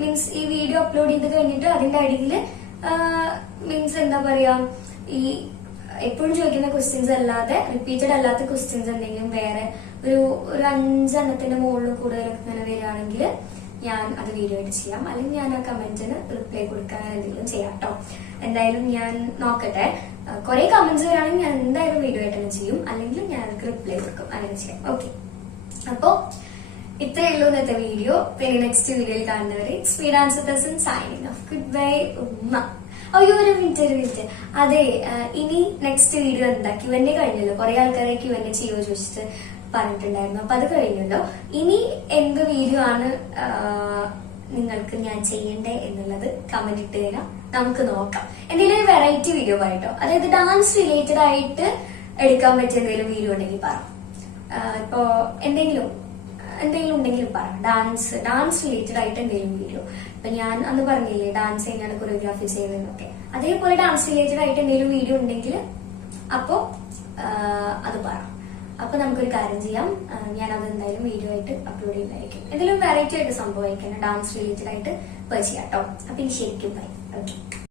മീൻസ് ഈ വീഡിയോ അപ്ലോഡ് ചെയ്ത് കഴിഞ്ഞിട്ട് അതിന്റെ അടിയിൽ മീൻസ് എന്താ പറയാ, ഈ എപ്പോഴും ചോദിക്കുന്ന ക്വസ്റ്റ്യൻസ് അല്ലാതെ റിപ്പീറ്റഡ് അല്ലാത്ത ക്വസ്റ്റ്യൻസ് എന്തെങ്കിലും വേറെ ഒരു 5 എണ്ണത്തിന്റെ മുകളിൽ കൂടുതലൊക്കെ ഇങ്ങനെ വരികയാണെങ്കിൽ ഞാൻ അത് വീഡിയോ ആയിട്ട് ചെയ്യാം. അല്ലെങ്കിൽ ഞാൻ ആ കമന്റിന് റിപ്ലൈ കൊടുക്കാൻ എന്തെങ്കിലും ചെയ്യാം കേട്ടോ. എന്തായാലും ഞാൻ നോക്കട്ടെ. കുറെ കമന്റ്സ് വരികയാണെങ്കിൽ ഞാൻ എന്തായാലും വീഡിയോ ആയിട്ട് തന്നെ ചെയ്യും, അല്ലെങ്കിൽ ഞാൻ അവർക്ക് റിപ്ലൈ കൊടുക്കും, അങ്ങനെ ചെയ്യാം. ഓക്കെ, അപ്പോ ഇത്രയേ ഉള്ളൂ ഇന്നത്തെ വീഡിയോ. പിന്നെ നെക്സ്റ്റ് വീഡിയോയിൽ കാണുന്നവരെ speed answer person signing off. Good bye ഉമ്മ. അയ്യോ ഒരു മിനിറ്റ്. അതെ, ഇനി നെക്സ്റ്റ് വീഡിയോ എന്താ? Q&A കഴിഞ്ഞല്ലോ. കുറെ ആൾക്കാരെ Q&A ചെയ്യുമോ ചോദിച്ചിട്ട് പറഞ്ഞിട്ടുണ്ടായിരുന്നു. അപ്പൊ അത് കഴിഞ്ഞല്ലോ. ഇനി എന്ത് വീഡിയോ ആണ് നിങ്ങൾക്ക് ഞാൻ ചെയ്യണ്ടേ എന്നുള്ളത് കമന്റ് ഇട്ട് കഴിഞ്ഞാൽ നമുക്ക് നോക്കാം. എന്തെങ്കിലും ഒരു വെറൈറ്റി വീഡിയോ പറയട്ടോ. അതായത് ഡാൻസ് റിലേറ്റഡ് ആയിട്ട് എടുക്കാൻ പറ്റിയ എന്തെങ്കിലും വീഡിയോ ഉണ്ടെങ്കിൽ പറ. ഇപ്പോ എന്തെങ്കിലും ഉണ്ടെങ്കിൽ പറ. ഡാൻസ് റിലേറ്റഡ് ആയിട്ട് എന്തെങ്കിലും വീഡിയോ. ഇപ്പൊ ഞാൻ അന്ന് പറഞ്ഞില്ലേ ഡാൻസ് എങ്ങനെയാണ് കൊറിയോഗ്രാഫി ചെയ്യുന്നതൊക്കെ, അതേപോലെ ഡാൻസ് റിലേറ്റഡ് ആയിട്ട് എന്തെങ്കിലും വീഡിയോ ഉണ്ടെങ്കിൽ അപ്പോ അത് പറ. അപ്പൊ നമുക്കൊരു കാര്യം ചെയ്യാം, ഞാൻ അത് എന്തായാലും വീഡിയോ ആയിട്ട് അപ്ലോഡ് ചെയ്യുന്നതായിരിക്കും. എന്തെങ്കിലും വെറൈറ്റി ആയിട്ട് സംഭവമായിരിക്കണം, ഡാൻസ് റിലേറ്റഡ് ആയിട്ട് ചെയ്യാം കേട്ടോ. അപ്പൊ ഇനി ശരിക്കും ബൈ. ഓക്കെ.